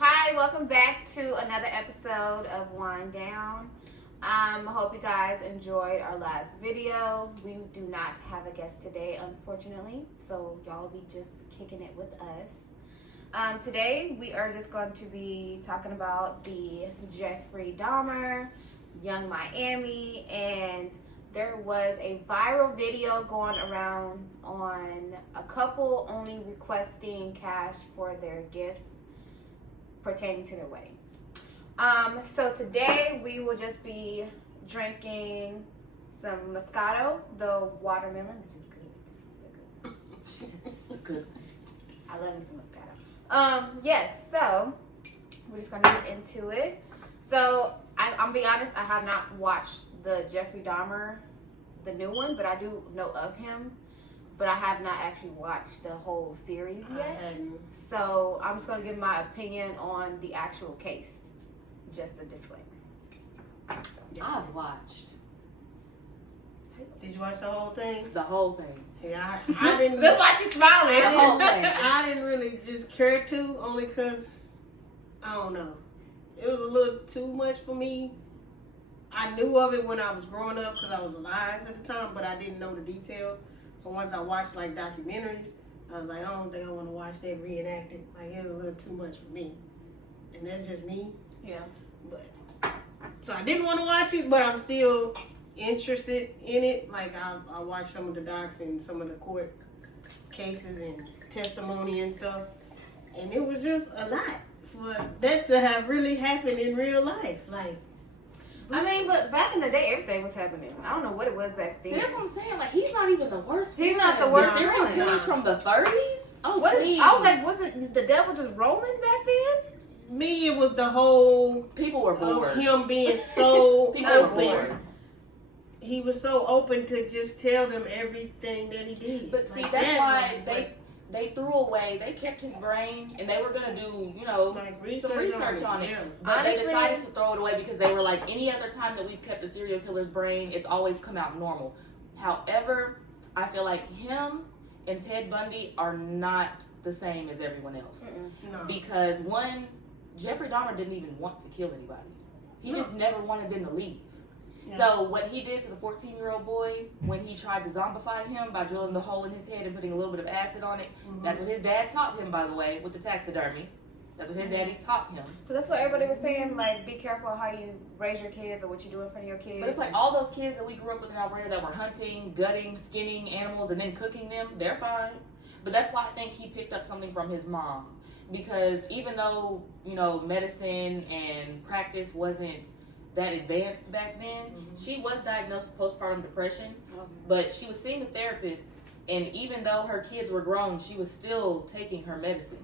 Hi, welcome back to another episode of Wind Down. I hope you guys enjoyed our last video. We do not have a guest today, unfortunately, so y'all be just kicking it with us. Today, we are just going to be talking about the Jeffrey Dahmer, Young Miami, and there was a viral video going around on a couple only requesting cash for their gifts pertaining to their wedding. So today we will just be drinking some Moscato, the watermelon, which is good. This is the good. She's good. I love me some Moscato. Yes, so we're just gonna get into it. So I'm be honest, I have not watched the Jeffrey Dahmer, the new one, but I do know of him. But I have not actually watched the whole series yet. So I'm just going to give my opinion on the actual case. Just a disclaimer. I've watched Did you watch the whole thing? the whole thing. Yeah, I didn't. Look why she's smiling. The whole thing. I didn't really just care to, only because, I don't know. It was a little too much for me. I knew of it when I was growing up because I was alive at the time, but I didn't know the details. So once I watched like documentaries, I was like, I don't think I want to watch that reenacted. Like, it was a little too much for me. And that's just me. Yeah. But so I didn't want to watch it, but I'm still interested in it. Like, I watched some of the docs and some of the court cases and testimony and stuff. And it was just a lot for that to have really happened in real life. Like, I mean, but back in the day, everything was happening. I don't know what it was back then. See, that's what I'm saying. Like, he's not even the worst. He's one. not the worst serial one. killers from the 30s. Oh, What is, please. I was like, wasn't the devil just roaming back then? me, it was the whole people were bored. of him being so People were open. bored. He was so open to just tell them everything that he did. But see, Like, that's that why was, they threw away. They kept his brain, and they were gonna do, you know, like some research on it. Yeah. But they Honestly- decided to throw it away because they were like, any other time that we've kept a serial killer's brain, it's always come out normal. However, I feel like him and Ted Bundy are not the same as everyone else. No. Because one, Jeffrey Dahmer didn't even want to kill anybody. He just never wanted them to leave. Yeah. So what he did to the 14-year-old boy when he tried to zombify him by drilling the hole in his head and putting a little bit of acid on it, that's what his dad taught him, by the way, with the taxidermy. That's what his daddy taught him. So that's what everybody was saying, like, be careful how you raise your kids or what you do in front of your kids. But it's like all those kids that we grew up with in Alberta that were hunting, gutting, skinning animals, and then cooking them, they're fine. But that's why I think he picked up something from his mom. Because even though, you know, medicine and practice wasn't that advanced back then, she was diagnosed with postpartum depression. But she was seeing a therapist, and even though her kids were grown, she was still taking her medicine.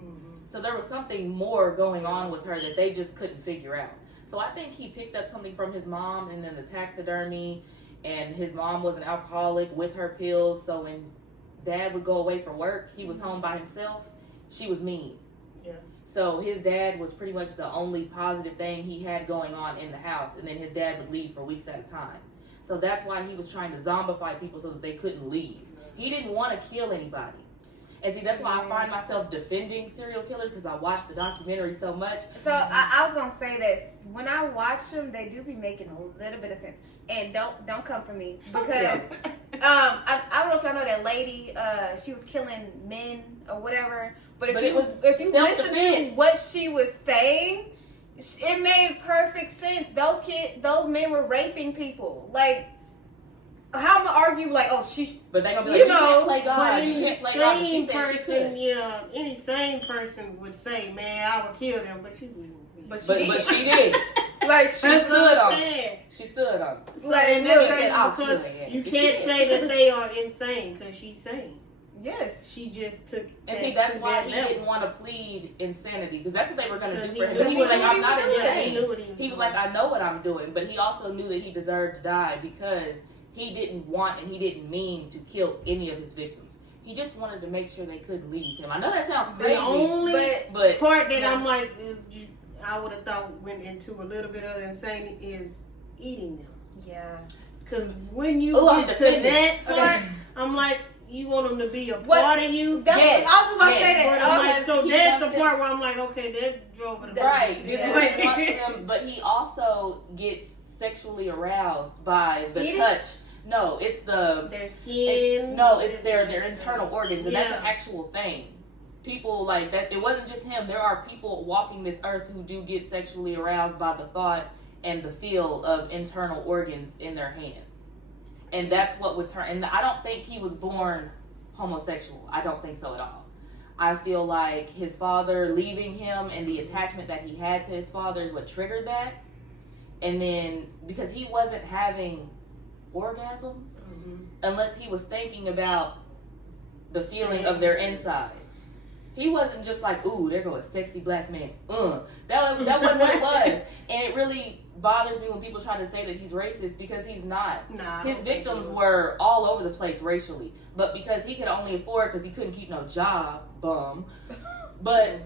So there was something more going on with her that they just couldn't figure out. So I think he picked up something from his mom, and then the taxidermy, and his mom was an alcoholic with her pills. So when dad would go away for work, he was home by himself. She was mean. Yeah. So his dad was pretty much the only positive thing he had going on in the house, and then his dad would leave for weeks at a time. So that's why he was trying to zombify people so that they couldn't leave. He didn't want to kill anybody. And see, that's why I find myself defending serial killers, because I watched the documentary so much. So I was gonna say that when I watch them, they do be making a little bit of sense. And don't come for me because I don't know if y'all know that lady. She was killing men or whatever. But if you listen to what she was saying, it made perfect sense. Those men were raping people. Like, how am I argue? Like, oh, But they gonna be like, you can't play God. But You any can't play God. But she sane said she person, could. yeah, any sane person would say, "Man, I would kill them," but you wouldn't. But she did. like That's she what stood I'm on it. saying. She stood on it. So, Like, and look, that's she said, "I'll crazy kill because her, yes." you She can't did. say that they are insane because she's sane. yes. She just took. And that see, that's to why that he level. didn't want to plead insanity, because that's what they were going to do Because for him. he But he knew was like, what I'm he not was doing. Yeah, he insane. knew what he He was doing. like, I know what I'm doing. But he also knew that he deserved to die because he didn't want and he didn't mean to kill any of his victims. He just wanted to make sure they couldn't leave him. I know that sounds crazy. The only but part that Yeah. I'm like, I would have thought went into a little bit of insanity is eating them. Yeah. Because when you I'm get to defending. that part, Okay. I'm like, you want them to be a What? part of you. That's Yes, what I was about to yes. say But that. I'm Okay. like, so He that's the wants part where I'm like, okay, that drove it Right. this Yeah. way. He wants them, but he also gets sexually aroused by the See? touch. No, it's the Their skin. no, it's their internal organs, and that's an Yeah. actual thing. People like that. It wasn't just him. There are people walking this earth who do get sexually aroused by the thought and the feel of internal organs in their hands, and that's what would turn. And I don't think he was born homosexual. I don't think so at all. I feel like his father leaving him and the attachment that he had to his father is what triggered that. And then because he wasn't having orgasms unless he was thinking about the feeling of their insides. He wasn't just like, ooh, there goes a sexy black man. That wasn't what it was. And it really bothers me when people try to say that he's racist because he's not. Nah, I His don't think victims it was. were all over the place racially. But because he could only afford, because he couldn't keep no job, bum. But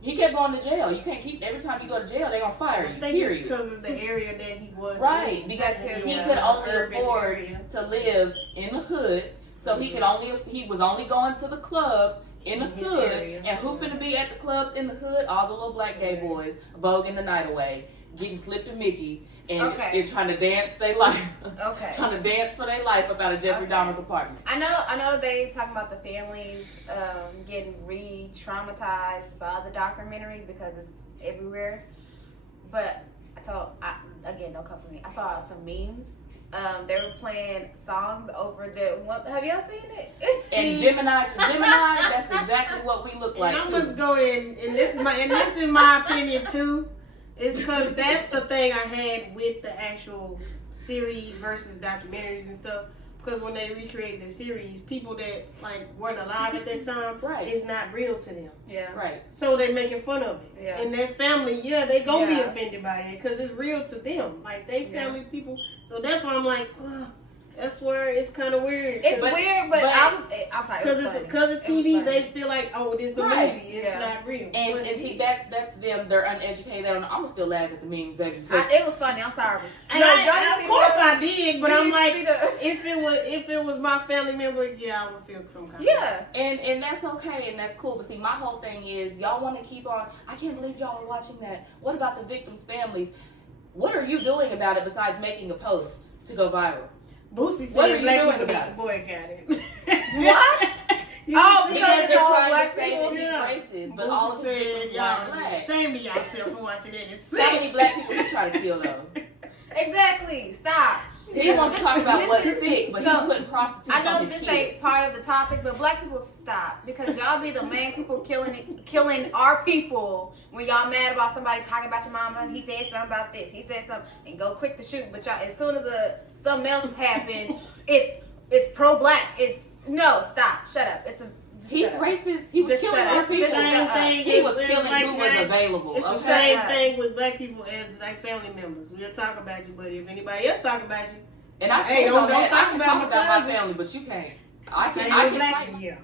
he kept going to jail. You can't keep, every time you go to jail, they're going to fire I you, think it's period. because of the area that he was Right, in. because That's he his, could only urban afford area. to live in the hood, so he could only, he was only going to the clubs in the In his hood. area. And who finna be at the clubs in the hood? All the little black gay boys voguing the night away, getting slipped and Mickey, and Okay. they're trying to dance their life, Okay. trying to dance for their life up out of Jeffrey Okay. Dahmer's apartment. I know they talking about the families getting re-traumatized by the documentary because it's everywhere. But again, don't come for me. I saw some memes. They were playing songs over the one. Have y'all seen it? And Gemini to Gemini, that's exactly what we look like And I'm too. gonna go in, and this is my opinion too. It's because that's the thing I had with the actual series versus documentaries and stuff. Because when they recreated the series, people that like weren't alive at that time, Right. it's not real to them. Yeah. Right. So they making fun of it. Yeah. And their family, they gonna be Yeah. offended by it because it's real to them. Like they Yeah. family people. So that's why I'm like, ugh, that's where it's kind of weird. It's But- weird, but but- I'm sorry. Because it's TV, they feel like, oh, it's a Right. movie. It's Yeah. not real. And But see, that's them. They're uneducated. I'm gonna still laugh at the memes, baby. because It was funny. I'm sorry. And No, I, y'all of see course that? I did, but Did I'm you like, see the- if it was my family member, yeah, I would feel some kind of Yeah. And that's okay and that's cool. But see, my whole thing is y'all want to keep on. I can't believe y'all are watching that. What about the victims' families? What are you doing about it besides making a post to go viral? Boosie said What are you black doing people about need to boycott it. What? You Oh, see because that? Because they're all trying black to say people? that Yeah. he's racist, but Boosie all of his said, victims y'all weren't black. shame of yourself for watching that. It's How many sick. black people he try to kill though? Exactly. Stop. He wants to talk about This what's is- sick, but so, he's putting prostitutes I on know his this kids. ain't part of the topic, but black people stop because y'all be the main people killing our people when y'all mad about somebody talking about your mama. He said something about this. He said something, and go quick to shoot. But y'all, as soon as something else happen, it's pro-black. No, stop, shut up. He's shut up. racist. He was Just killing shut our up. people. Just shut up. He was It's killing like who was that. available. It's the Okay. same Okay. thing with black people as like family members. We'll talk about you, but if anybody else talk about you, And I Hey, stand don't on that. talk I can about talk my about my cousin. family, but you can't. I same can with black fight. people.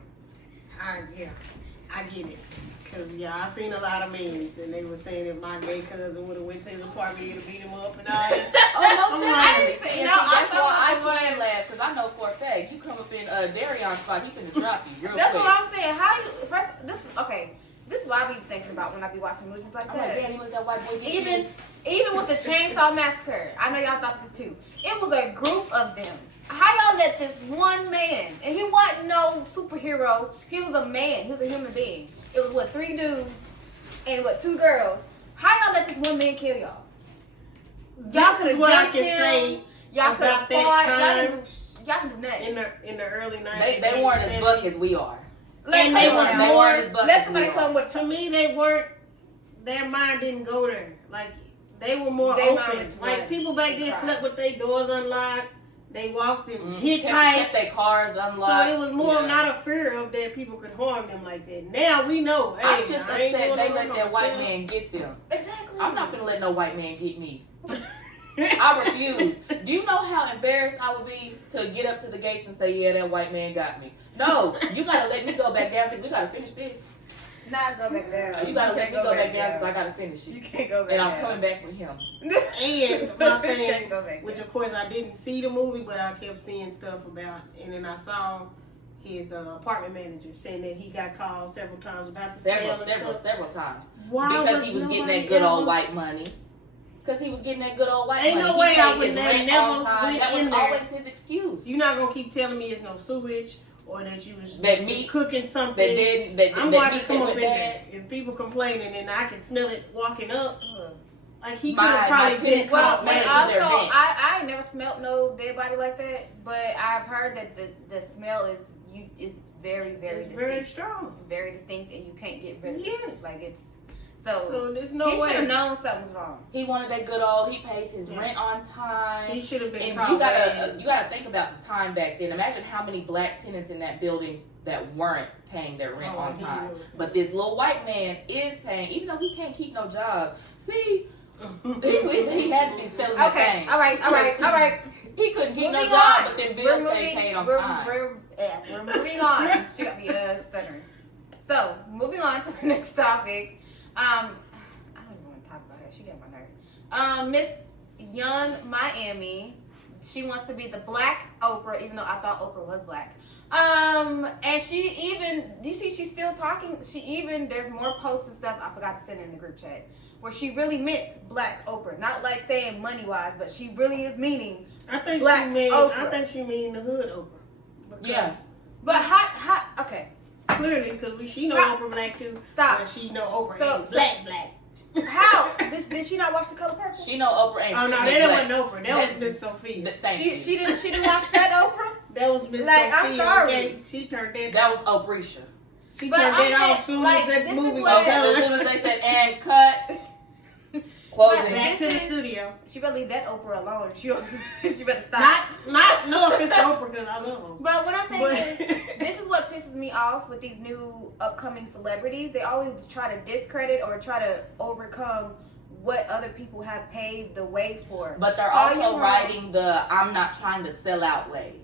I get it. Cause I seen a lot of memes, and they were saying if my gay cousin would have went to his apartment, he'd have beat him up and all that. Oh, most I'm definitely. like, And see, no, I that's thought why I it was- can laugh because I know for a fact you come up in Darion's spot, he finna drop you real That's quick. what I'm saying. How you first? This is what I be thinking about when I be watching movies like I'm that. like, damn, he let that white boy get you. Even with the Chainsaw Massacre, I know y'all thought this too. It was a group of them. How y'all let this one man, and he wasn't no superhero, he was a man, he was a human being. It was 3 dudes and 2 girls. How y'all let this one man kill y'all? Y'all This could is have what I jumped can him. say Y'all could have about that fought. time. Y'all can do nothing. in the early 90s. They weren't as buck as we are. And they was They weren't as buck Let as somebody we come are. with To me, they weren't. Their mind didn't go there. Like they were more Their mind open. went to Like run people back and then cry. slept with their doors unlocked. They walked in Kept hitchhiked. their cars So unlocked. it was more Yeah. not a fear of that people could harm them like that. Now we know. Hey, I'm just I ain't upset doing they no let harm that white myself. man get them. Exactly. I'm not gonna let no white man get me. I refuse. Do you know how embarrassed I would be to get up to the gates and say, yeah, that white man got me? No, you gotta let me go back down because we gotta finish this. Not go back down. You gotta let can't me go back down because I gotta finish You it. can't go back And down. I'm coming back with him. And my You thing, can't go back which down. of course I didn't see the movie, but I kept seeing stuff about, and then I saw his apartment manager saying that he got called several times about the smell and stuff. Several times. Why Because he was getting nobody that good old ever- white money. Because he was getting that good old white Ain't money. no way He I paid would his have rent never on time. went That was in there. always his excuse. You're not gonna keep telling me it's no sewage or that you was That meat cooking something. I'm that going to meat come that up went in bad. there. If people complaining and I can smell it walking up, like he could My have probably been tenants Well, caught complain and laying. about their also, vent. I ain't never smelled no dead body like that, but I've heard that the smell is very, very It's distinct. very strong. Very distinct, and you can't get rid of Yes. it. Like it's so. So there's no he should way. have known something was wrong. He wanted that good old. He pays his Yeah. rent on time. He should have been And caught you laying. gotta think about the time back then. Imagine how many black tenants in that building that weren't paying their rent Oh, on he time. knew. But this little white man is paying, even though he can't keep no job. See, he had to be selling that Okay, thing. all right. He couldn't keep no Moving job, on. but then We're bills moving. stayed paid on we're, time. We're moving on. She got me stuttering. So moving on to the next topic. I don't even want to talk about her. She got my nerves. Miss Young Miami. She wants to be the Black Oprah, even though I thought Oprah was black. And she even, you see, she's still talking. There's more posts and stuff. I forgot to send it in the group chat where she really meant Black Oprah, not like saying money wise, but she really is meaning. I think Black she mean. Oprah. I think she mean the hood Oprah. Because Yeah. But how? Okay, Clearly, because she know How- Oprah black too. stop. But she know Oprah So- ain't black. How? Did she not watch The Color Purple? She know Oprah ain't. Oh no, freaking that black. wasn't Oprah. That was That- Miss Sophia. Thank you. She didn't watch that Oprah. That was Miss Like, I'm Sophia. sorry. Okay? She turned that. That was Oprah. She But turned I'm that off saying, soon like, as that this movie is was what- Okay, as done. soon as they said and cut, closing. Back to This the is- studio. She better leave that Oprah alone. She better stop. Not no offense to Oprah because I love Oprah. But what I'm saying is, But this is what pisses me off with these new upcoming celebrities. They always try to discredit or try to overcome what other people have paved the way for. But they're All you also want- riding the I'm not trying to sell out wave.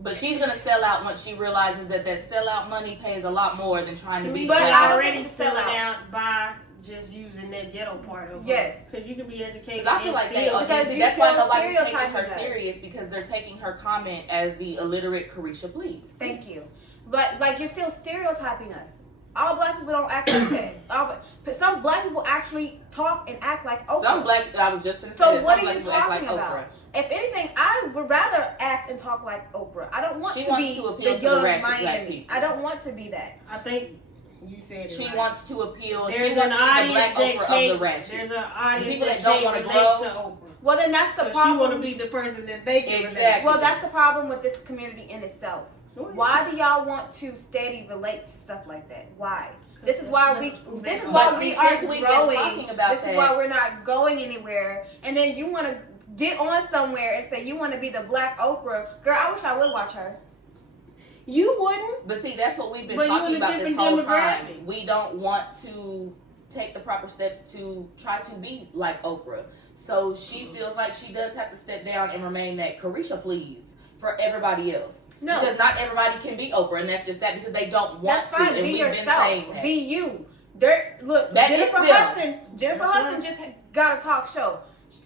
But she's gonna sell out once she realizes that sellout money pays a lot more than trying to to me, be. But she's I don't already think it's selling sellout. out by just using that ghetto part of Yes. Because you can be educated. Because I feel and like they still- Because you that's why still nobody's taking stereotyping her us. serious because they're taking her comment as the illiterate Carisha Please. Thank you. But like you're still stereotyping us. All black people don't act like that. But some black people actually talk and act like Oprah. Some black, I was just gonna say So that what some are black you people act talking like about? Oprah. If anything, I would rather act and talk like Oprah. I don't want She to wants be to appeal the to the young ratchet black Miami. people. I don't want to be that. I think you said it She right. wants to appeal. There's she an wants to be the audience black that Oprah of can't. the ratchet. There's an audience people that that don't can't wanna relate grow. to Oprah. Well, then that's the So she problem. want to be the person that they can relate Exactly. to. Well, that's the problem with this community in itself. Why do y'all want to steady relate to stuff like that? Why? This is why we. This is why But we see, are since we've been growing. talking about This is that- why we're not going anywhere. And then you want to get on somewhere and say you want to be the Black Oprah. Girl, I wish I would watch her. You wouldn't. But see, that's what we've been But you talking in a about this different whole demographic. time. We don't want to take the proper steps to try to be like Oprah. So she feels like she does have to step down and remain that Carisha Please for everybody else. No, Because not everybody can be Oprah, and that's just that because they don't want that's fine. to. And Be we've been yourself. saying that. Be you. Look, That is Jennifer them. Hudson. Jennifer That's Hudson just got a talk show.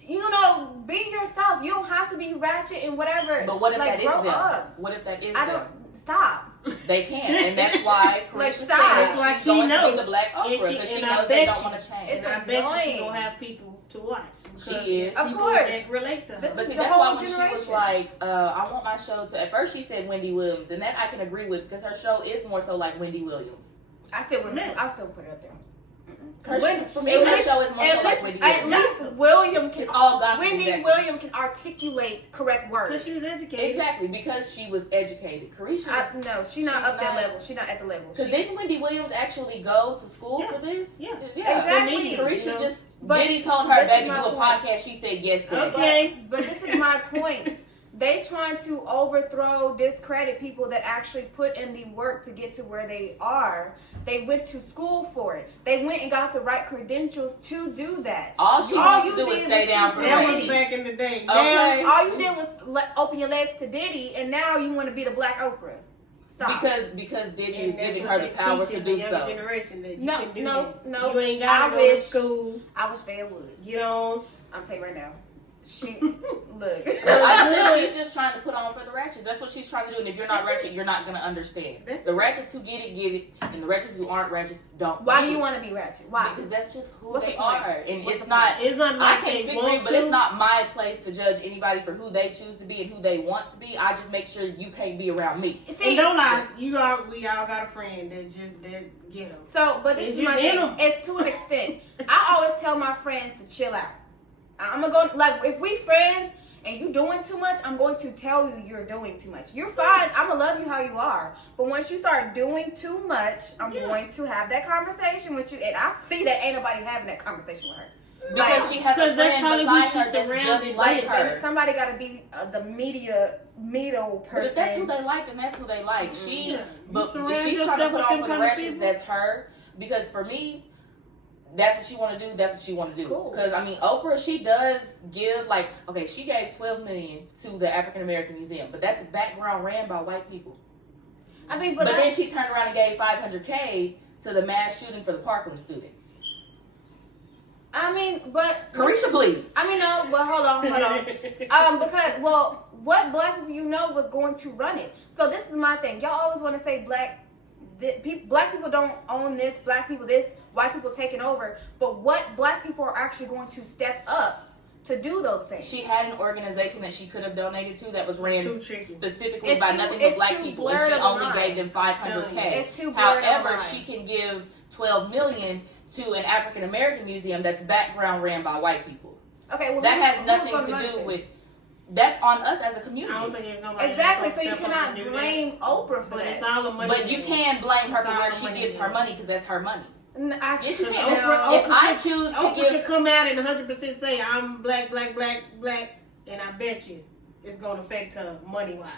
You know, be yourself. You don't have to be ratchet and whatever. But what if like, that is grow them? up. What if that is I them? don't stop. They can't, and that's why Like, Carisha stop. said That's why she's she going to knows. be the Black And Oprah she- because she and I knows they bet don't you- want to change. It's And I bet you annoying. she gonna have people to watch. Because She is. it's Of people course. that relate to her. This But is see, the that's whole why when she was generation. like, I want my show to. At first, she said Wendy Williams, and that I can agree with because her show is more so like Wendy Williams. I still would. Yes. I still put it up there. Her When- show, for me, at her least- show is more so like Wendy At Williams. least William can. It's all gospel. Wendy exactly. Williams can articulate correct Because words. she was educated. Exactly, because she was educated. Carisha. No, she's not She's up that not. level. She's not at the level. Because She- didn't Wendy Williams actually go to school Yeah. for this? Yeah. Exactly. Carisha You know? just, But Diddy told her, this is baby, do my a point. podcast. She said, yes, Daddy. Okay. But this is my point. They trying to overthrow, discredit people that actually put in the work to get to where they are. They went to school for it. They went and got the right credentials to do that. All she All wants you to do is did stay was down keep for it That Wendy. was back in the day. Okay. Now, All you did was open your legs to Diddy, and now you want to be the Black Oprah. Stop. Because Diddy And is that's giving what her the they power teach to in do the younger so. generation that you No, can do no, that. no. You ain't gotta I go to wish- school. I wish Faye would. Get on. I'm telling you right now. She look. I think she's just trying to put on for the ratchets. That's what she's trying to do. And if you're not ratchet, you're not gonna understand. The ratchets who get it, and the ratchets who aren't ratchets don't. Why do you want to be ratchet? Why? Because that's just who What's they the point? are, and What's it's the not. It's not I like can't they speak for you, want but to. it's not my place to judge anybody for who they choose to be and who they want to be. I just make sure you can't be around me. See, And don't lie, we all got a friend that get them. so, but this It's is my just in thing. 'em. It's to an extent. I always tell my friends to chill out. I'm gonna go like if we friends and you doing too much, I'm going to tell you you're doing too much. You're fine. I'm gonna love you how you are. But once you start doing too much, I'm going to have that conversation with you. And I see that ain't nobody having that conversation with her. Because she has a Because that's friend probably beside who her she's that's just surrounded like with. her. Somebody got to be the middle But person. if that's who they like, then that's who they like. She, Yeah. but You surround if she's trying to yourself put with on them for the kind of ratchets, people. that's her. Because for me, that's what she want to do. That's what she want to do. Cool. Because I mean, Oprah, she does give like, okay, she gave $12 million to the African American Museum, but that's background ran by white people. I mean, But but then she turned around and gave $500K to the mass shooting for the Parkland students. I mean, but Carisha, please. I mean, no, but hold on. Because what black people you know was going to run it. So this is my thing. Y'all always want to say black people don't own this, black people this, white people taking over. But what black people are actually going to step up to do those things? She had an organization that she could have donated to that was ran too tricky. specifically It's by too- nothing but it's black too people, and blurred she of a only line. gave them $500K. It's too blurred of a However, line. she can give $12 million to an African American museum that's background ran by white people. Okay, well, That has who's nothing gonna to run do it? with. That's on us as a community. I don't think it's nobody. Exactly. that's So you gonna step up cannot and do that. blame Oprah for But it's that. all the money. But you can blame her It's for all where the she money gives in her it. money because that's her money. Yes, you Because can. Oprah, If I choose to Oprah give, could come out and 100% say I'm black, and I bet you it's gonna affect her money wise.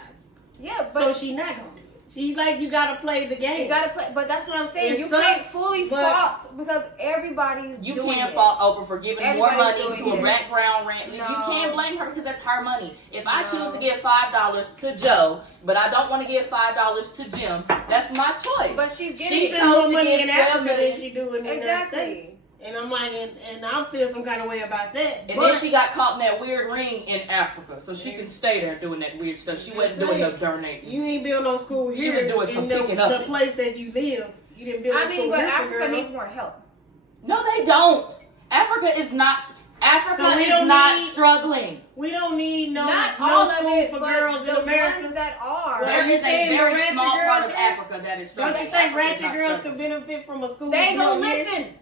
Yeah, but So she not gonna do it. She's like, you gotta play the game. you gotta play. But that's what I'm saying. It You sucks, can't fully but- fault because everybody's you doing can't it. fault Oprah for giving more Everybody's money to doing a it. background rent. You No. can't blame her because that's her money. If I No. choose to give $5 to Joe, but I don't want to give $5 to Jim, that's my choice. But she's She getting She it. spends more chose to money give in 12 Africa million. than she do in the United Exactly. States. And I'm like, and I feel some kind of way about that. And but then she got caught in that weird ring in Africa, so she can stay there doing that weird stuff. She wasn't doing no donating. you ain't build no school She here. was doing some in picking up the it. place that you live. You didn't build a I school mean, but here for Africa girls. needs more help. No, they don't. Africa is not. Africa So we is don't not need- struggling. We don't need no Not no all of school it, for but girls in the America. ones that are. Well, There you is a saying the very ratchet small part girls of here? Africa that is Don't struggling. you think Africa is ratchet not girls struggling. could benefit from a school? They ain't gonna built here? listen.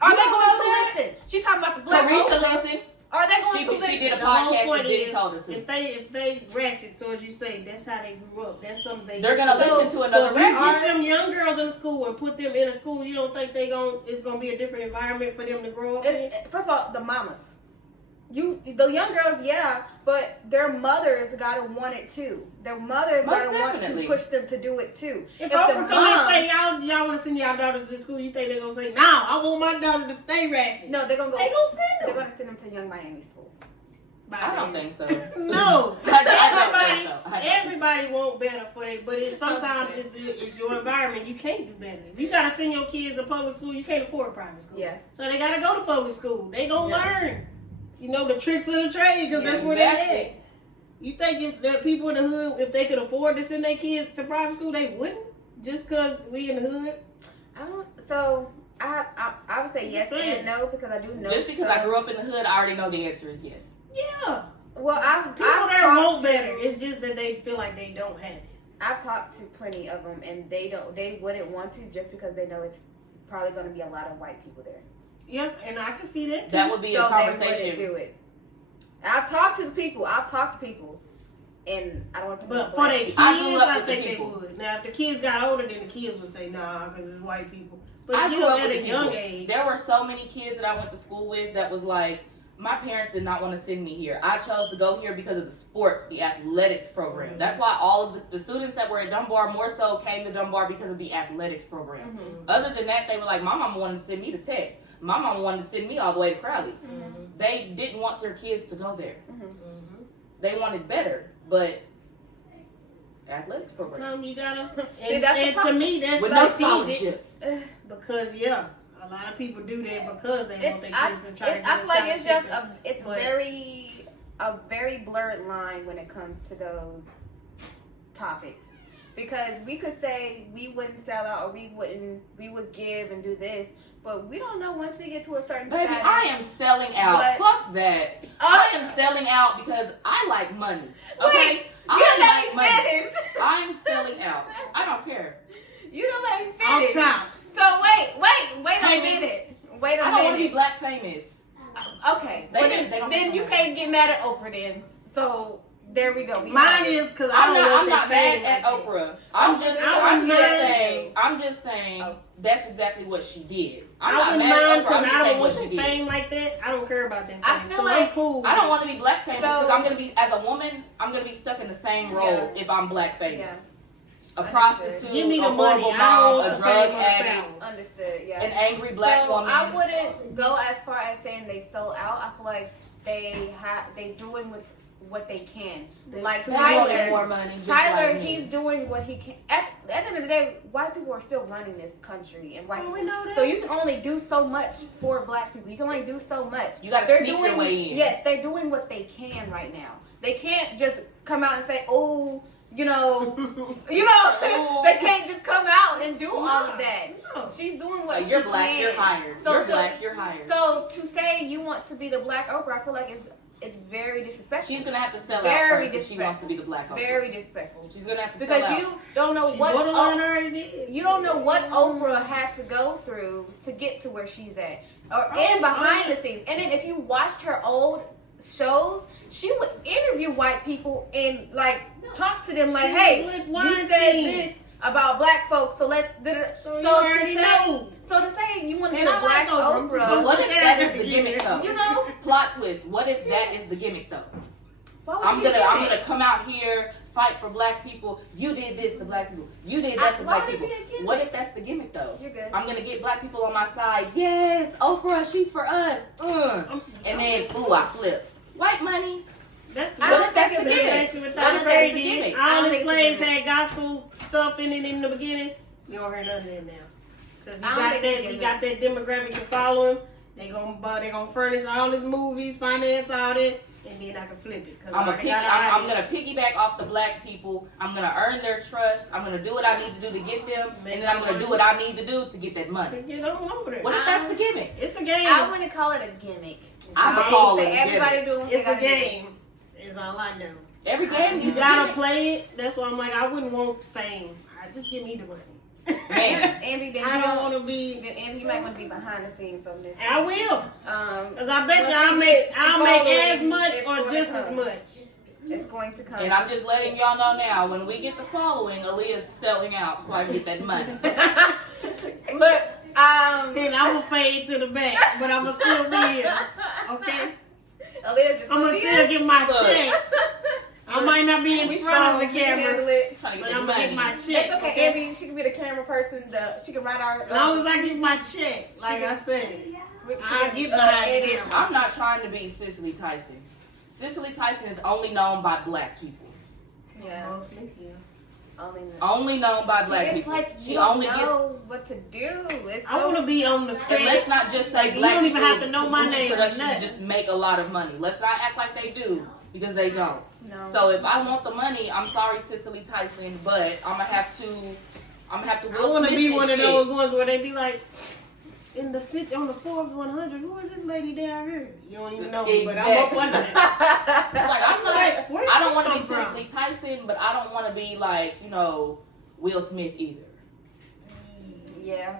Are You they don't going know to that? listen? She talking about the black Carisha, Oprah. listen. Are they going to She listen? did a The whole podcast point that Diddy is, told her to. if they ratchet, so as you say, that's how they grew up. That's something they. They're gonna So- listen to So another if you ratchet. get them young girls in school and put them in a school, you don't think it's gonna be a different environment for them to grow up in? First of all, the mamas. The young girls, yeah, but their mothers gotta want it too. Their mothers Most gotta want to definitely. push them to do it too. If the Oprah come mom- and say y'all want to send y'all daughter to school, you think they're gonna say, "No, I want my daughter to stay ratchet"? No, they're gonna go. They gonna send They're them. gonna send them to Young Miami School. I don't think so. No, I don't think so. everybody want better for it, but sometimes it's your environment. You can't do better. If you gotta send your kids to public school, you can't afford private school. Yeah. So they gotta go to public school. They gonna learn, the tricks of the trade, because Yeah, that's where exactly. they at. You think if the people in the hood, if they could afford to send their kids to private school, they wouldn't? Just because we in the hood? I don't. So I would say yes Just saying. and no because I do know. Just because I grew up in the hood, I already know the answer is yes. Yeah. Well, I've People there talked want to- better. It's just that they feel like they don't have it. I've talked to plenty of them, and they wouldn't want to just because they know it's probably going to be a lot of white people there. Yeah, and I can see that too. That would be a So they conversation. wouldn't do it. I've talked to people, and I don't want to. But for their kids, I grew up I with the think they people. would. Now, if the kids got older, then the kids would say, nah, because it's white people. But I you grew know, up at with a the young people. age. There were so many kids that I went to school with that was like, my parents did not want to send me here. I chose to go here because of the sports, the athletics program. Mhm. That's why all of the students that were at Dunbar more so came to Dunbar because of the athletics program. Mm-hmm. Other than that, they were like, my mama wanted to send me to Tech. My mama wanted to send me all the way to Crowley. Mm-hmm. They didn't want their kids to go there. Mhm. They wanted better, but athletics program. You gotta, See, and to me, that's With no strategic. scholarships. Because a lot of people do that because they want their kids to try to get I feel like it's just scholarship. a very blurred line when it comes to those topics. Because we could say we wouldn't sell out or we would give and do this, but we don't know once we get to a certain Baby, status. I am selling out. But- Fuck that. I am selling out because I like money. Okay? Wait, you I don't let like me money. finish. I'm selling out. I don't care. You don't let me Off finish. tops. So wait a Hey, minute. Wait a I don't want to be minute. black famous. Okay. They Well, don't- they don't then have you to. can't get mad at Oprah then. So there we go. We Mine have it. is because I I'm don't not want mad that fame at like that. Oprah. I'm just saying Oh. that's exactly what she did. I'm I not wouldn't mad mind at Oprah. I'm because just I don't saying want what she that did. fame like that. I don't care about that fame. I feel so like- I'm cool. I don't want to be black famous because So- I'm gonna be, as a woman, I'm gonna be stuck in the same role if I'm black famous. Yeah. A Understood. prostitute, Give me a the money. horrible I don't mom, want a the drug fame or the addict, power. Understood. Yeah. an angry black so woman. I wouldn't go as far as saying they sold out. I feel like they doing with what they can. Like They wanted Tyler, more money. Just Tyler, like me. he's doing what he can. At the end of the day, white people are still running this country, and white Oh, we people. know that. So you can only do so much for black people. You can only do so much. You gotta They're sneak your doing, way in. Yes, they're doing what they can right now. They can't just come out and say, "Oh, you know." They can't just come out and do all of that. No. She's doing what You're she black, can. you're hired. So You're to- black, you're hired. So to say you want to be the black Oprah, I feel like it's very disrespectful. She's gonna have to sell out Very first if she wants to be the black Oprah. Very disrespectful. She's gonna have to Because sell out. you don't know She what borderline already did. you don't know what Oprah had to go through to get to where she's at, or Oh, and behind oh. the scenes. And then if you watched her old shows, she would interview white people and like talk to them like, She "Hey, was with you Weinstein. said this about black folks, so let's." So you already know. So to say you want to be And a I black like Oprah. Oprah, But what if That that at is the the gimmick though? you know, Plot twist. What if that is the gimmick though? why would I'm you do gonna that? come out here, fight for black people. You did this to black people. You did that to Why black would it people. be a gimmick? What if that's the gimmick though? You're good. I'm gonna get black people on my side. Yes, Oprah, she's for us. And then, ooh, I flip. White money. That's I What don't if that's think the it's gimmick? Actually, what What Tyler if Perry that's the did. gimmick? I All don't his think it's plays the had gospel stuff in it in the beginning. You don't hear none of that now. Because I don't think it's he gimmick. got that demographic to follow him. They gonna furnish all his movies, finance all that, and then I can flip it. 'Cause I I'm already got an gonna audience. piggyback off the black people. I'm gonna earn their trust. I'm gonna do what I need to do to get them, and then I'm gonna do what I need to do to get that To money. get on over there. What if that's the gimmick? It's a game. I wouldn't call it a gimmick. I'ma game. call it Say a everybody gimmick. doing what they It's a gotta do. game. Is all I know. Every game You needs a gotta gimmick. play it. That's why I'm like, I wouldn't want fame. Just give me the money. Man. Ambi, then I don't want to be. Ambi, you might want to be behind the scenes on this. I will. Cause I bet But you I'll we make get as following, much it's or gonna just as come. much. It's going to come. And I'm just letting y'all know now, when we get the following, Aaliyah's selling out so I can get that money. Look, And I'm gonna fade to the back, but I'm gonna still be here. Okay? Aaliyah just I'm gonna be still in. get my Look. check. I might not be in We front of the strong, we can handle camera, it. Trying to but get I'm that gonna get money. my It's check. okay, Ambi. She can be the camera person. She can write our. As long as I get my check, like I said, I get behind the edit. camera. I'm not trying to be Cicely Tyson. Cicely Tyson is only known by black people. Yeah, Mostly, yeah. Only known by black it's people. like She you don't only gets. know what to do. It's I want to be on the And credits. let's not just say Like, you black don't even people have to know my movie name or production nothing. just make a lot of money. Let's not act like they do, because they don't. No. So if I want the money, I'm sorry, Cicely Tyson, but I'm gonna have to I Will want to Smith be this one of shit. those ones where they be like, on the Forbes 100, who is this lady down here? You don't even know me, but I'm up Exactly. under it. Like I'm not. Like, where did I don't she want to be come from? Cicely Tyson, but I don't want to be like Will Smith either. Yeah.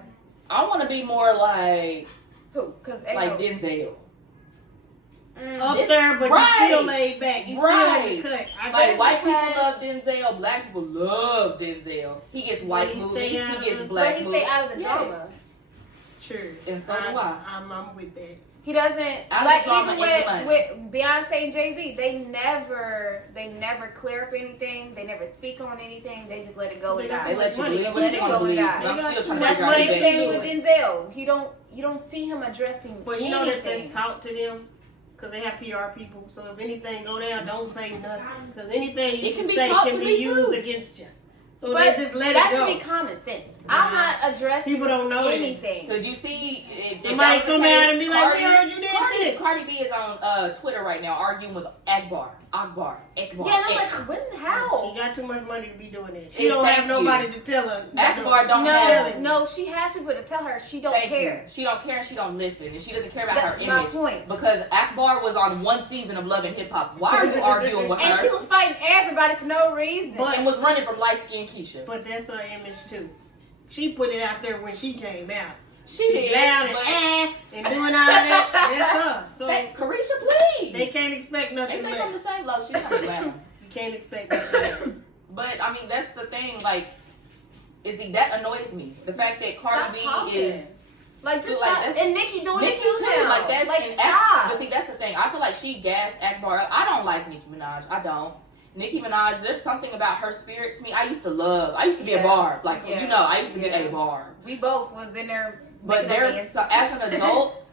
I want to be more like Who? Cause Denzel. Up there, but Right. you still laid back. You Right. still in the cut. I Like guess white because- people love Denzel, black people love Denzel. He gets white he movies, stay out he of gets the- black But he movies. stay out of the Yeah. drama. Cheers. And so do I. I'm with that. He doesn't Out of like the drama, even in the money. with Beyonce and Jay-Z. They never clear up anything. They never speak on anything. They just let it go and They die. They let you Money. believe Let what it you want go to believe. and die. 'Cause I'm They got still too trying to That's figure what out I'm today. saying with Denzel. You don't see him addressing. But you know that anything. they talk to them. because they have PR people. So if anything go down, don't say nothing. Because anything you It can can be say taught can to be me, used too. against you. So But they just let that it go. should be common sense. I'm not addressing People don't know anything. Because you see, if Somebody that was the come case, out and be like, we heard you did this. Cardi B is on Twitter right now arguing with Akbar. Yeah, and I'm like, when, how? She got too much money to be doing this. She don't have nobody to tell her. Akbar don't have No, she has people to tell her she don't care. She don't care and she don't listen. And she doesn't care about her That's my image. point. Because Akbar was on one season of Love and Hip Hop. Why are you arguing with And her? she was fighting everybody for no reason. And was running from light skinned Keisha. But that's her image too. She put it out there when she came out. She did. Loud and doing all that. That's her. So Carisha, please. they can't expect nothing Ain't they less. from the same level? She's from Atlanta. You can't expect nothing less. But I mean, that's the thing. Like, that annoys me. The fact that Cardi B is like, just like, stop. And Nicki doing Nicki it too too. now. Like that's stop. but see, that's the thing. I feel like she gassed Akbar up. I don't like Nicki Minaj. I don't. Nicki Minaj, there's something about her spirit to me. I used to be a barb. Like, you know, I used to be a barb. We both was in there. But as an adult,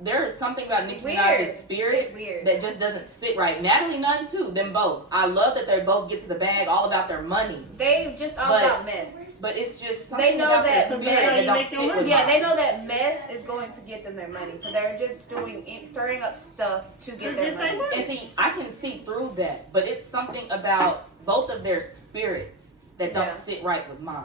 there is something about Nicki Minaj's spirit that just doesn't sit right. Natalie Nunn too, them both. I love that they both get to the bag all about their money. They just all about mess. But it's just something they know about that their spirit that don't sit with they know that mess is going to get them their money. So they're just stirring up stuff to get their money. And see, I can see through that, but it's something about both of their spirits that don't sit right with mine.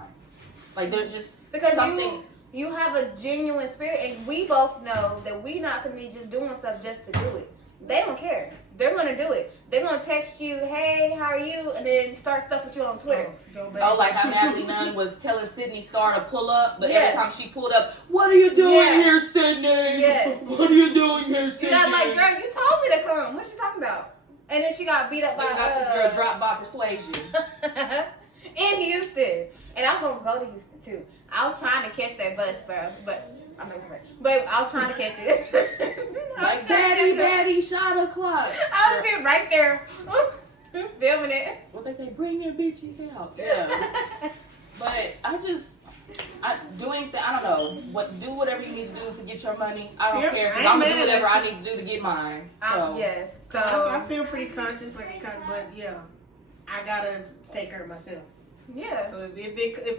Like there's just something. You have a genuine spirit, and we both know that we not gonna be just doing stuff just to do it. They don't care. They're gonna do it. They're gonna text you, "Hey, how are you?" and then start stuff with you on Twitter. Oh, like how Natalie Nunn was telling Sydney Star to pull up, but every time she pulled up, "What are you doing here, Sydney? Yes. What are you doing here, Sydney?" You're not like, "Girl, you told me to come. What you talking about?" And then she got beat up by this girl dropped by Persuasion in Houston, and I was gonna go to Houston too. I was trying to catch that bus, bro, but I'm not right. But I was trying to catch it. Like Batty, shot o'clock. I would be right there filming it. What they say, bring their bitches out. Yeah. But I don't know. Do whatever you need to do to get your money. I don't care because I'm gonna do whatever I need to do to get mine. So. Yes. So I feel pretty conscious, but yeah, I gotta take care of myself. Yeah. So if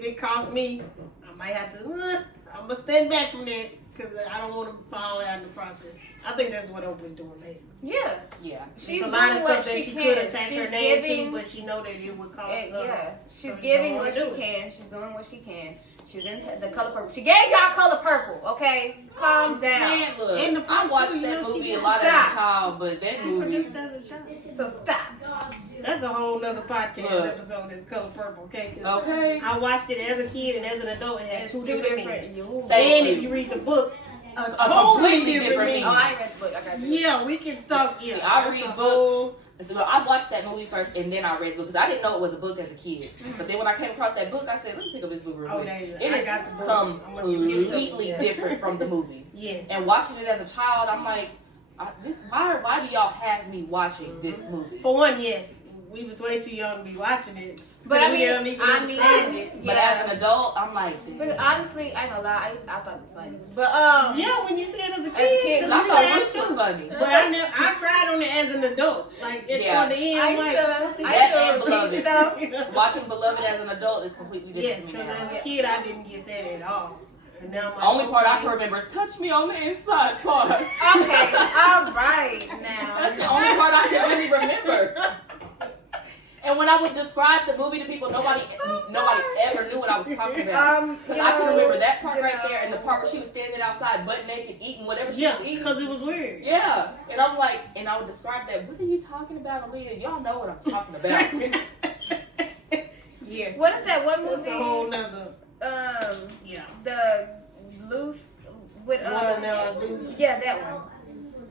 it costs me, I might have to. I'm gonna stand back from that because I don't want to fall out in the process. I think that's what Oprah's doing, basically. Yeah. Yeah. She's a lot of doing stuff what that she could can. attach She's her name giving, to, but she know that it would cost. Yeah. She's so giving what she can. She's doing what she can. She's in the color purple. She gave y'all color purple. Okay, calm down. Man, look, And the I watched too, that she movie a did lot as stop. a child, but that movie. So stop. That's a whole nother podcast Look. episode of Color Purple, okay? 'Cause Okay. I watched it as a kid and as an adult. It had It's two two different different. meanings. Thank And you. if you read the book, a completely totally different different meaning. Oh, meaning. I ain't read the book. I got the Yeah, we can talk. Yeah, See, I that's read a books. whole- So I watched that movie first, and then I read the book because I didn't know it was a book as a kid. But then when I came across that book, I said, "Let me pick up this book real Oh, quick." there you go. It I is got the book. I'm gonna give it to completely you. different from the movie. Yes. And watching it as a child, I'm like, why do y'all have me watching this movie? For one, yes, we was way too young to be watching it. But I we mean, don't even understand it. But as an adult, I'm like, But honestly, I ain't gonna lie. I thought it was funny. But Yeah, when you said it as a As a kid, kid, 'cause I we thought laughed Roots was too. funny. But I cried on it as an adult. Like toward the end, I I'm used like, to and repeat Beloved. stuff. Watching Beloved as an adult is completely yes, different because to me now. as a kid, I didn't get that at all. And now I'm like, The only part I okay. can remember is touch me on the inside part. Okay, all right now. That's the only part I can really remember. And when I would describe the movie to people, nobody ever knew what I was talking about. Because I can remember that part right there and the part where she was standing outside butt naked eating whatever she was eating. because it was weird. Yeah. And I'm like, and I would describe that. What are you talking about, Aaliyah? Y'all know what I'm talking about. Yes. What is that one That's movie? a whole nother. Yeah. The loose with Loose. yeah, that one.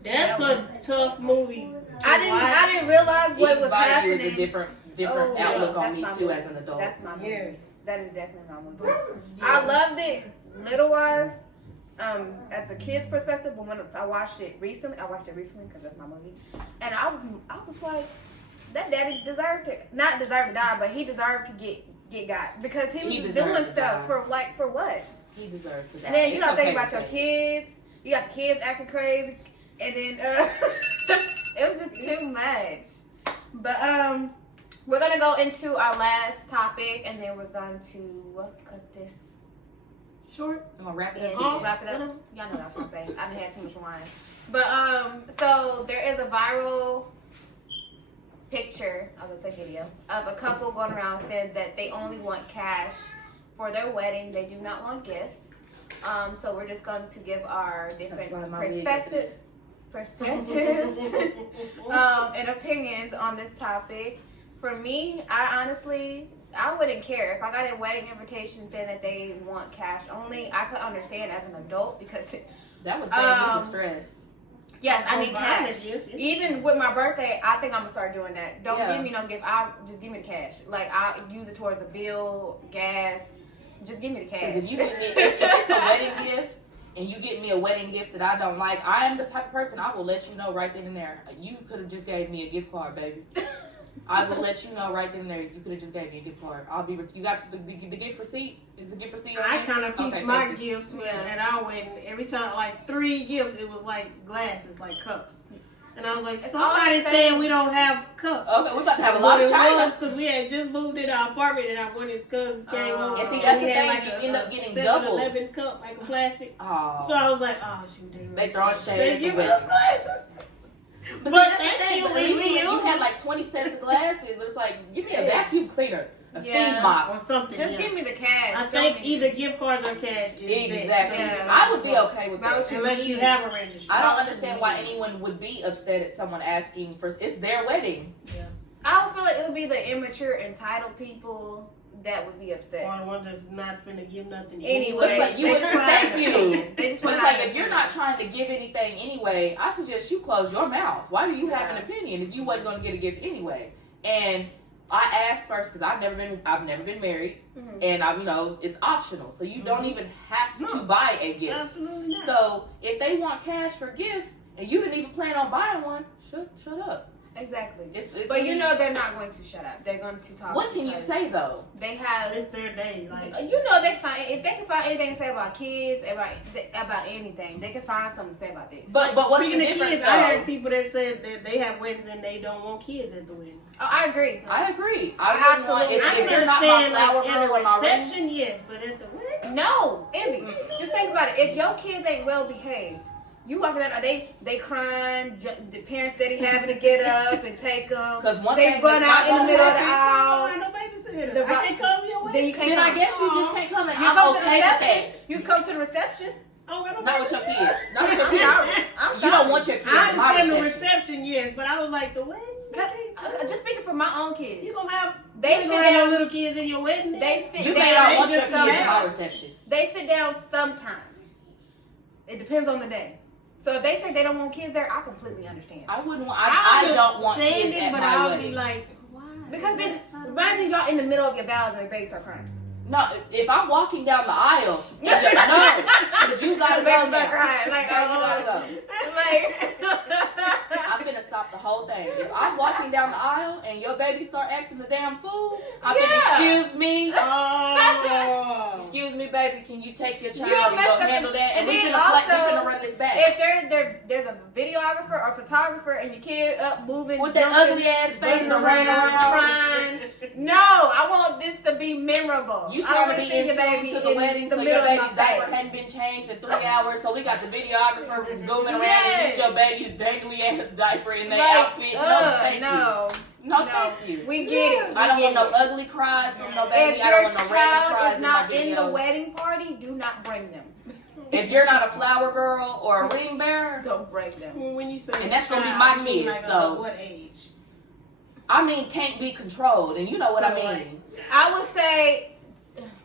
That's a tough movie. I didn't realize what was Each body happening. is a different Oh, yeah, outlook on that's me my too movie. as an adult. That's my movie. Yes. That is definitely my movie. I loved it little wise, as the kid's perspective, but when I watched it recently because that's my movie, and I was like, that daddy deserved to not deserve to die, but he deserved to get got because he was doing stuff for what? He deserves to die. And then you It's gotta think okay about to your say. kids. You got the kids acting crazy, and then It was just too much. But we're gonna go into our last topic, and then we're going to cut this Short. I'm gonna wrap it and up. wrap it up. Y'all know what I was gonna say. I didn't have too much wine. But so there is a viral picture, I would say video, of a couple going around saying that they only want cash for their wedding. They do not want gifts. So we're just going to give our different perspectives and opinions on this topic. For me, I wouldn't care if I got a wedding invitation saying that they want cash only. I could understand as an adult because That would save me the stress. yes, I need Buying cash. a gift. Even with my birthday, I think I'm gonna start doing that. Don't Yeah. give me no gift. I'll just give me the cash. Like I'll use it towards a bill, gas. Just give me the cash. Because if you get me, if it's a wedding gift, and you get me a wedding gift that I don't like, I am the type of person I will let you know right then and there. You could have just gave me a gift card, baby. I will let you know right then and there. You could have just gave me a gift card. You got the gift receipt? Is the gift receipt? On I this? kind of keep Okay, my thank you. gifts at our wedding. Every time, like 3 gifts, it was like glasses, like cups. And I was like, It's somebody's all the same. saying we don't have cups. Okay, we're about to have a lot of china. because we had just moved in our apartment and one of his cousins came over. And see, that's we the had thing, like you end up getting 7-Eleven cup, like a plastic. Oh. So I was like, oh shoot, They throwing shade They at the give wedding. us glasses. But, But see, that's the thank thing. you, But we at least you use had them. like 20 sets of glasses. But it's like, give me a Yeah. vacuum cleaner, a Yeah. steam mop. Or something. Just yeah. give me the cash. I Don't think me- either gift cards or cash is Exactly. best. Yeah. I would be okay with That that. was- Unless you have a registry. I don't That was understand why me. anyone would be upset at someone asking for. It's their wedding. I don't feel like it would be the immature, entitled people that would be upset. Or the ones that's not finna give nothing Anyway, But it's like, you they would just want thank an you. opinion. They just But want it's like, an if you're opinion. not trying to give anything anyway, I suggest you close your mouth. Why do you have an Yeah. opinion if you wasn't going to get a gift anyway? And I asked first because I've never been married, Mhm. and it's optional, so you don't even have to No. buy a gift. Absolutely not. So if they want cash for gifts and you didn't even plan on buying one, shut up. Exactly. It's But you know they're not going to shut up. They're going to talk. what can you because say though? They have. It's their day. Like, You know they find if they can find anything to say about kids, about anything, they can find something to say about this. But what's the speaking of difference kids, though? I heard people that said that they have weddings and they don't want kids at the wedding. Oh, I agree. I agree. I wouldn't want, Absolutely. if, I if can you're not my understand flower like at girl a or my ring, reception, yes, but at the wedding, No, Envy. Just think about it. If your kids ain't well behaved, you walking out, they crying. The parents steady having to get up and take them. 'Cause one they thing run that's out in not the middle of the gonna aisle. I no babysitter. The I can't come to your Then wedding. you can't then I come. guess you just can't come and You I'm come to the okay with that. reception. You come to the reception. I don't got no Not with your babysitter. kids. Not with your I'm kids. sorry. I'm sorry. You don't want your kids I in my understand the reception. reception, yes, but I was like the wedding. Just speaking for my own kids. You gonna have They you sit gonna have down. no little kids in your wedding? then? They sit You down. may not they want your just kids in sit my down. reception. They sit down sometimes. It depends on the day. So if they say they don't want kids there, I completely understand. I wouldn't want. I don't want kids understand it, at but my I'll wedding. be like, why? Because then, imagine y'all in the middle of your vows and the baby start crying. No, if I'm walking down the aisle, no, because you gotta The go baby now. start crying. Like, You gotta go. Like, I'm gonna stop the whole thing. If I'm walking down the aisle and your baby start acting a damn fool, I'm Yeah. gonna excuse me. Oh. Excuse me, baby. Can you take your child You and messed go up handle that? And and we then finna also, run this back if there's a videographer or photographer and your kid up moving with that jumping, ugly ass face running around. crying. No, I want this to be memorable. You I trying don't to wanna be see in your tune baby to the in wedding the so middle your of my baby's diaper face. hadn't been changed in 3 hours, so we got the videographer zooming around Yes. and get your baby's dangly ass diaper in their Like, outfit. No, thank no. you. No, No. thank you. We get it. I don't We want no get it. ugly cries from no If baby. I your don't want no random child cries is in my not in the videos. wedding party, do not bring them. If you're not a flower girl or a ring bearer, Don't bring them. When you say And that's gonna be child, my you mean kid, like so- what age? I mean, can't be controlled, and you know what So, I mean. like, I would say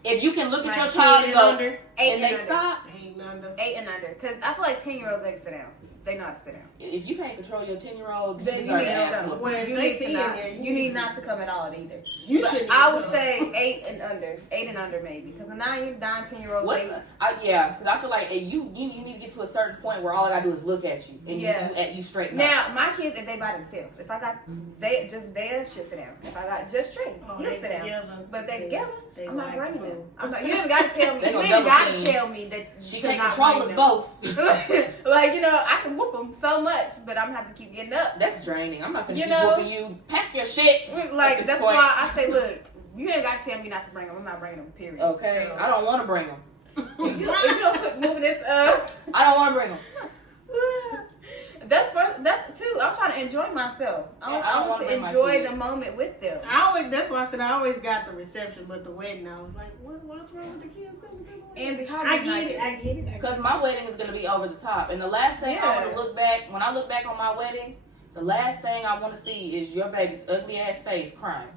If you can look at like your 10 child and and go, under? 8 and they under. stop. Ain't under. 8 and under. Because I feel like 10-year-olds, they can sit down. They know how to sit down. If you can't control your 10-year-old, you Then you deserve need an ass to, whooping. Well, you they need to 10, not. yeah, You need not to come at all either. You But shouldn't. I even would go. say 8 and under. 8 and under maybe. Because a 9, 10-year-old What's baby. yeah, because I feel like you need to get to a certain point where all I gotta do is look at you and Yeah. you straighten up. Now, my kids, if they by themselves, if I got they just there, she'll sit down. If I got just Trey, Oh, he'll they sit down. together. But if they together, they I'm not like bringing the them. fool. I'm not, you ain't got to tell me. They You gonna ain't double got team. to tell me that She to can't not control bring us them. both. Like, I can whoop them so much, but I'm gonna have to keep getting up. That's draining. I'm not finna You keep know? whooping you. Pack your shit. Like, at this that's point. why I say, look, you ain't got to tell me not to bring them. I'm not bringing them, period. Okay. So, I don't want to bring them. if you don't quit moving this up. I don't want to bring them. That's too. I'm trying to enjoy myself. Yeah, I I don't want wanna to bring my enjoy kids. the moment with them. That's why I said I always got the reception, but the wedding, I was like, what's wrong with the kids coming to the wedding? And because I get it. Because my wedding is going to be over the top. And the last thing I want to look back, when I look back on my wedding, the last thing I want to see is your baby's ugly ass face crying.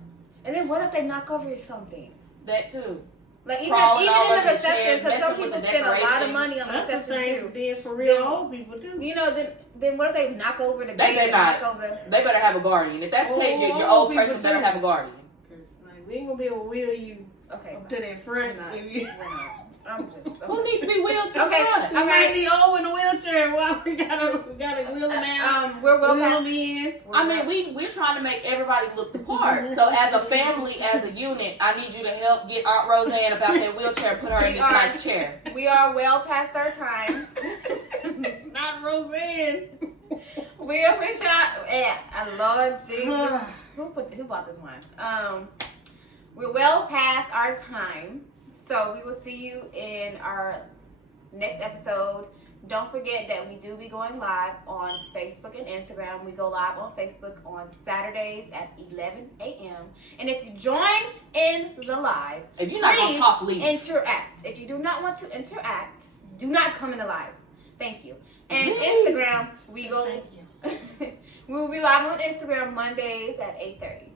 And then what if they knock over something? That too. Like Crawling even all in over the the chairs, reception, because some messing with people the spend a lot of decorations. money on the That's the reception same too. thing for real old people too. You know, then what if they knock over the They gate better and not. knock over? They better have a guardian. If that's the case, your old people person better too. have a guardian. Cause like we ain't gonna be able to wheel you Okay, up to that front. I'm not. If you, I'm just Who needs to be wheeled to Okay. the front? you might be old in a wheelchair. Why we gotta wheel them out? We're well Wheel past. them in. I mean, we're trying to make everybody look the part. So as a family, as a unit, I need you to help get Aunt Roseanne about that wheelchair, put her in this nice chair. We are well past our time. Not Roseanne. We are fish out. Yeah, Lord Jesus. Who bought this wine? We're well past our time. So we will see you in our next episode. Don't forget that we do be going live on Facebook and Instagram. We go live on Facebook on Saturdays at 11 a.m. And if you join in the live, If you're not going to talk, leave. interact. If you do not want to interact, do not come in the live. Thank you. And Yay. Instagram, we go. Thank you. We will be live on Instagram Mondays at 8:30.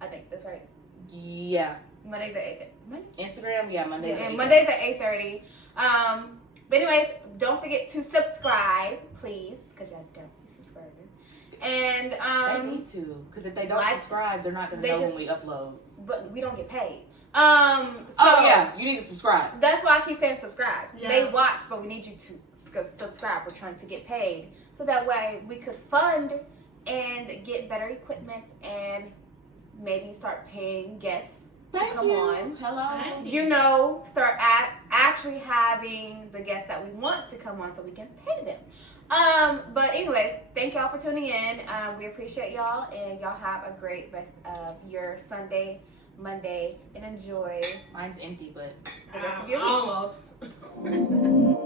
I think that's right. Yeah. Mondays at 8:30. Instagram, yeah, Mondays. And at Mondays at 8:30. But anyways, don't forget to subscribe, please, because y'all don't be subscribing. And They need to, because if they don't like- subscribe, they're not going to they know just- when we upload. but we don't get paid. So Oh yeah, you need to subscribe. That's why I keep saying subscribe. Yeah. They watch, but we need you to subscribe. We're trying to get paid, so that way we could fund and get better equipment and maybe start paying guests to Thank come you. on. Hello. You know, start actually having the guests that we want to come on so we can pay them. But anyways, thank y'all for tuning in. We appreciate y'all, and y'all have a great rest of your Sunday, Monday, and enjoy Mine's empty, but the rest of your week. Almost.